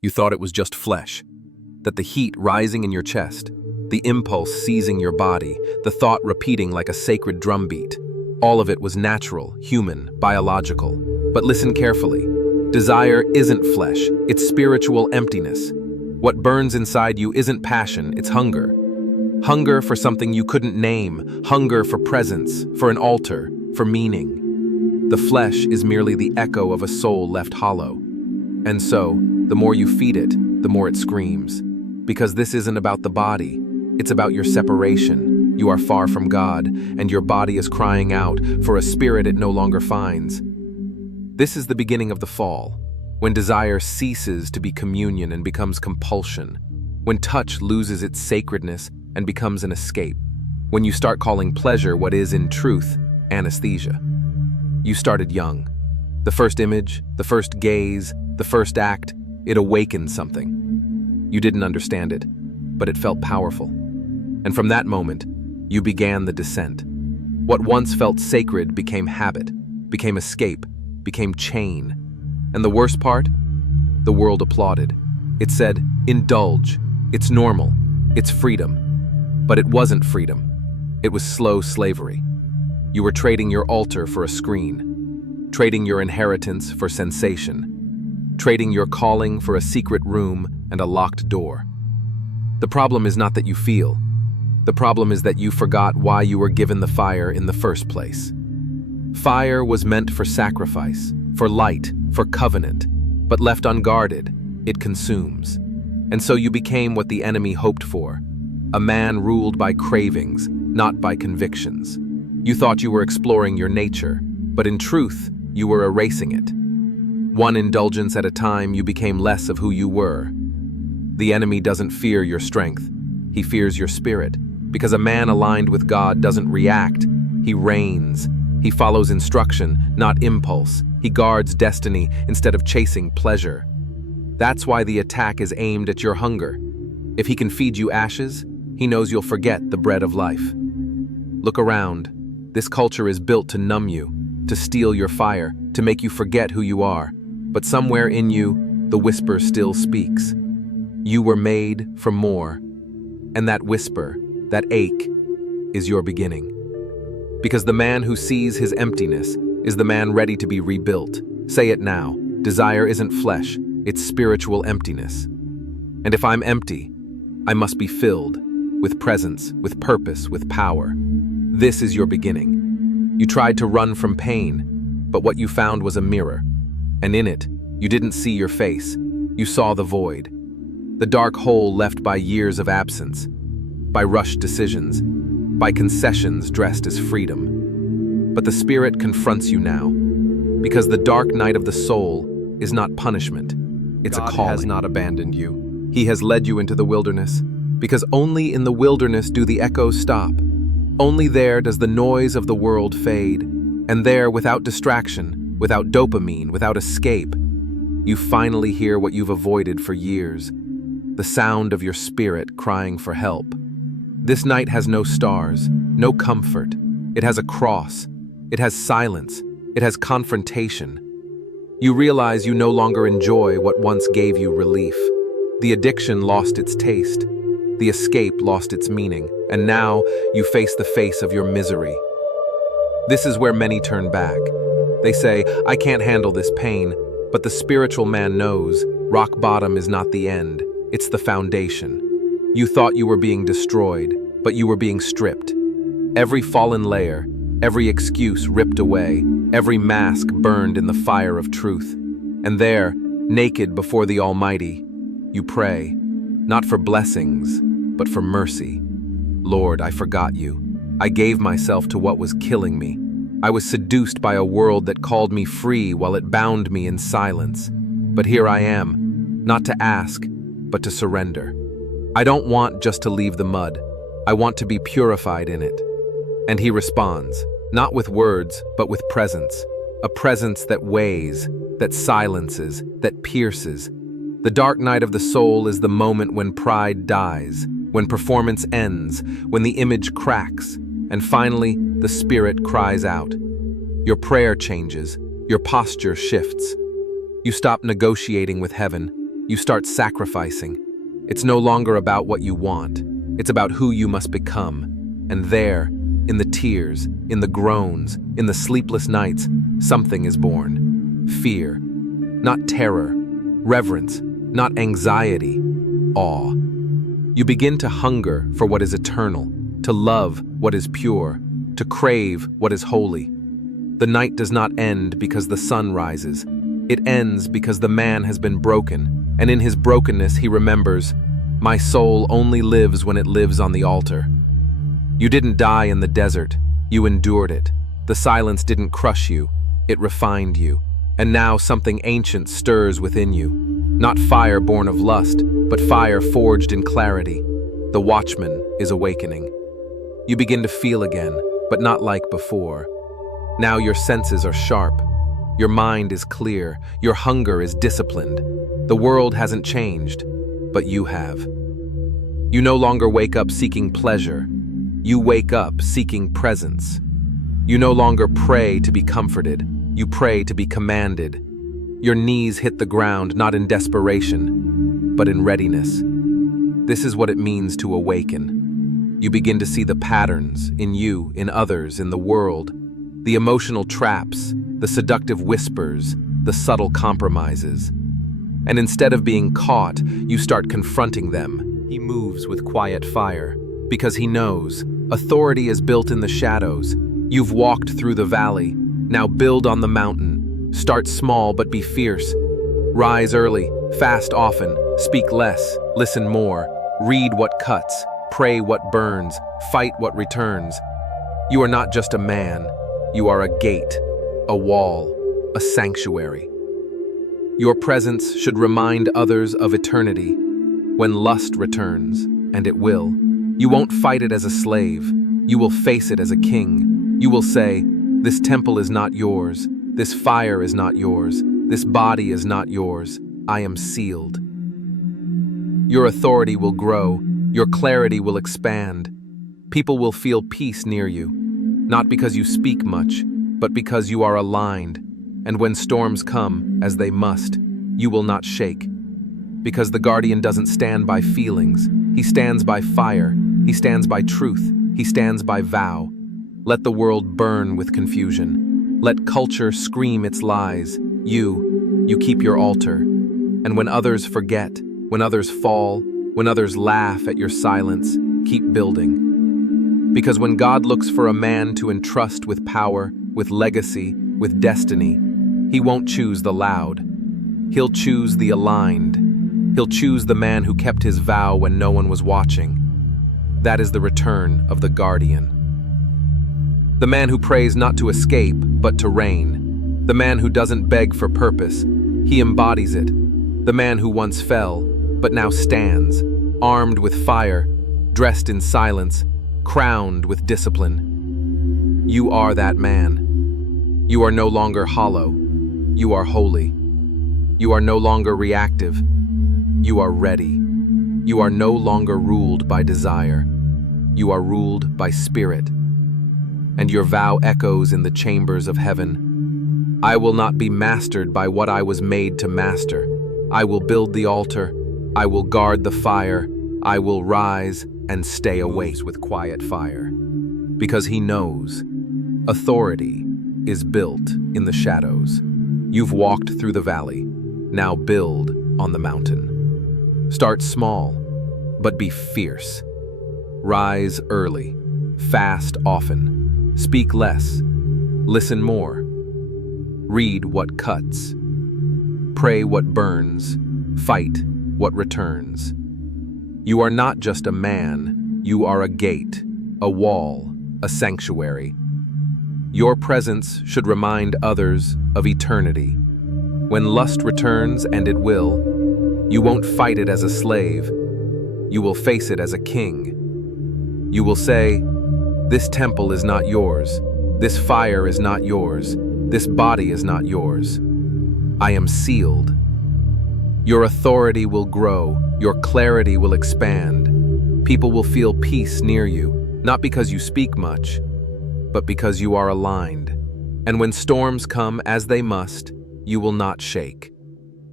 You thought it was just flesh, that the heat rising in your chest, the impulse seizing your body, the thought repeating like a sacred drumbeat. All of it was natural, human, biological. But listen carefully. Desire isn't flesh, it's spiritual emptiness. What burns inside you isn't passion, it's hunger. Hunger for something you couldn't name, hunger for presence, for an altar, for meaning. The flesh is merely the echo of a soul left hollow. And so, the more you feed it, the more it screams. Because this isn't about the body, it's about your separation. You are far from God, and your body is crying out for a spirit it no longer finds. This is the beginning of the fall, when desire ceases to be communion and becomes compulsion, when touch loses its sacredness and becomes an escape, when you start calling pleasure what is in truth anesthesia. You started young. The first image, the first gaze, the first act, it awakened something. You didn't understand it, but it felt powerful. And from that moment, you began the descent. What once felt sacred became habit, became escape, became chain. And the worst part? The world applauded. It said, indulge, it's normal, it's freedom. But it wasn't freedom. It was slow slavery. You were trading your altar for a screen, trading your inheritance for sensation, trading your calling for a secret room and a locked door. The problem is not that you feel. The problem is that you forgot why you were given the fire in the first place. Fire was meant for sacrifice, for light, for covenant, but left unguarded, it consumes. And so you became what the enemy hoped for, a man ruled by cravings, not by convictions. You thought you were exploring your nature, but in truth, you were erasing it. One indulgence at a time, you became less of who you were. The enemy doesn't fear your strength, he fears your spirit, because a man aligned with God doesn't react, he reigns. He follows instruction, not impulse. He guards destiny instead of chasing pleasure. That's why the attack is aimed at your hunger. If he can feed you ashes, he knows you'll forget the bread of life. Look around. This culture is built to numb you, to steal your fire, to make you forget who you are. But somewhere in you, the whisper still speaks. You were made for more. And that whisper, that ache, is your beginning. Because the man who sees his emptiness is the man ready to be rebuilt. Say it now. Desire isn't flesh, it's spiritual emptiness. And if I'm empty, I must be filled with presence, with purpose, with power. This is your beginning. You tried to run from pain, but what you found was a mirror. And in it, you didn't see your face. You saw the void. The dark hole left by years of absence, by rushed decisions, by concessions dressed as freedom. But the Spirit confronts you now, because the dark night of the soul is not punishment, it's a calling. God has not abandoned you. He has led you into the wilderness, because only in the wilderness do the echoes stop. Only there does the noise of the world fade, and there, without distraction, without dopamine, without escape, you finally hear what you've avoided for years, the sound of your spirit crying for help. This night has no stars, no comfort. It has a cross. It has silence. It has confrontation. You realize you no longer enjoy what once gave you relief. The addiction lost its taste. The escape lost its meaning. And now you face the face of your misery. This is where many turn back. They say, I can't handle this pain, but the spiritual man knows rock bottom is not the end. It's the foundation. You thought you were being destroyed, but you were being stripped. Every fallen layer, every excuse ripped away, every mask burned in the fire of truth. And there, naked before the Almighty, you pray, not for blessings, but for mercy. Lord, I forgot you. I gave myself to what was killing me. I was seduced by a world that called me free while it bound me in silence. But here I am, not to ask, but to surrender. I don't want just to leave the mud. I want to be purified in it. And he responds, not with words, but with presence. A presence that weighs, that silences, that pierces. The dark night of the soul is the moment when pride dies, when performance ends, when the image cracks, and finally, the spirit cries out. Your prayer changes, your posture shifts. You stop negotiating with heaven. You start sacrificing. It's no longer about what you want. It's about who you must become. And there, in the tears, in the groans, in the sleepless nights, something is born. Fear. Not terror. Reverence. Not anxiety. Awe. You begin to hunger for what is eternal, to love what is pure, to crave what is holy. The night does not end because the sun rises. It ends because the man has been broken, and in his brokenness he remembers, "My soul only lives when it lives on the altar." You didn't die in the desert, you endured it. The silence didn't crush you, it refined you. And now something ancient stirs within you. Not fire born of lust, but fire forged in clarity. The watchman is awakening. You begin to feel again, but not like before. Now your senses are sharp. Your mind is clear. Your hunger is disciplined. The world hasn't changed, but you have. You no longer wake up seeking pleasure. You wake up seeking presence. You no longer pray to be comforted. You pray to be commanded. Your knees hit the ground not in desperation, but in readiness. This is what it means to awaken. You begin to see the patterns in you, in others, in the world, the emotional traps, the seductive whispers, the subtle compromises. And instead of being caught, you start confronting them. He moves with quiet fire, because he knows authority is built in the shadows. You've walked through the valley, now build on the mountain. Start small but be fierce. Rise early, fast often, speak less, listen more, read what cuts, pray what burns, fight what returns. You are not just a man, you are a gate, a wall, a sanctuary. Your presence should remind others of eternity. When lust returns, and it will, you won't fight it as a slave, you will face it as a king. You will say, "This temple is not yours, this fire is not yours, this body is not yours, I am sealed." Your authority will grow, your clarity will expand. People will feel peace near you, not because you speak much, but because you are aligned. And when storms come, as they must, you will not shake. Because the guardian doesn't stand by feelings, he stands by fire, he stands by truth, he stands by vow. Let the world burn with confusion. Let culture scream its lies. You keep your altar. And when others forget, when others fall, when others laugh at your silence, keep building. Because when God looks for a man to entrust with power, with legacy, with destiny, he won't choose the loud. He'll choose the aligned. He'll choose the man who kept his vow when no one was watching. That is the return of the guardian. The man who prays not to escape, but to reign. The man who doesn't beg for purpose, he embodies it. The man who once fell, but now stands, armed with fire, dressed in silence, crowned with discipline. You are that man. You are no longer hollow. You are holy. You are no longer reactive. You are ready. You are no longer ruled by desire. You are ruled by spirit. And your vow echoes in the chambers of heaven. I will not be mastered by what I was made to master. I will build the altar. I will guard the fire. I will rise and stay awake with quiet fire. Because he knows authority is built in the shadows. You've walked through the valley. Now build on the mountain. Start small, but be fierce. Rise early. Fast often. Speak less. Listen more. Read what cuts. Pray what burns. Fight what returns. You are not just a man. You are a gate, a wall, a sanctuary. Your presence should remind others of eternity. When lust returns, and it will, you won't fight it as a slave. You will face it as a king. You will say, "This temple is not yours. This fire is not yours. This body is not yours. I am sealed." Your authority will grow. Your clarity will expand. People will feel peace near you, not because you speak much, but because you are aligned. And when storms come, as they must, you will not shake.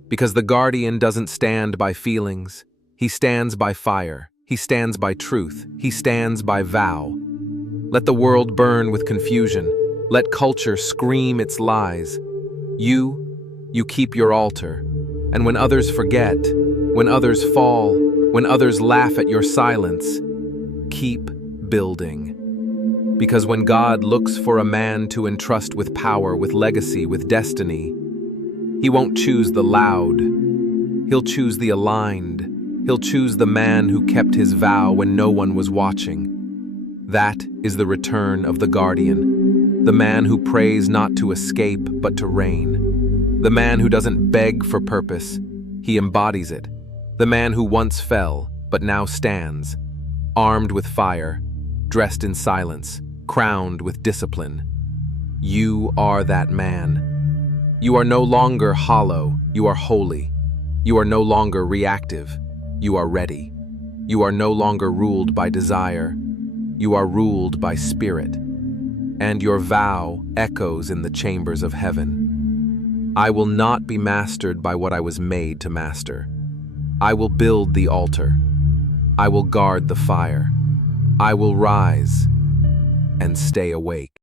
Because the guardian doesn't stand by feelings. He stands by fire. He stands by truth. He stands by vow. Let the world burn with confusion. Let culture scream its lies. You keep your altar. And when others forget, when others fall, when others laugh at your silence, keep building. Because when God looks for a man to entrust with power, with legacy, with destiny, He won't choose the loud. He'll choose the aligned. He'll choose the man who kept his vow when no one was watching. That is the return of the guardian, the man who prays not to escape but to reign, the man who doesn't beg for purpose, he embodies it, the man who once fell but now stands, armed with fire, dressed in silence, crowned with discipline. You are that man. You are no longer hollow, you are holy. You are no longer reactive, you are ready. You are no longer ruled by desire, you are ruled by spirit. And your vow echoes in the chambers of heaven. I will not be mastered by what I was made to master. I will build the altar. I will guard the fire. I will rise and stay awake.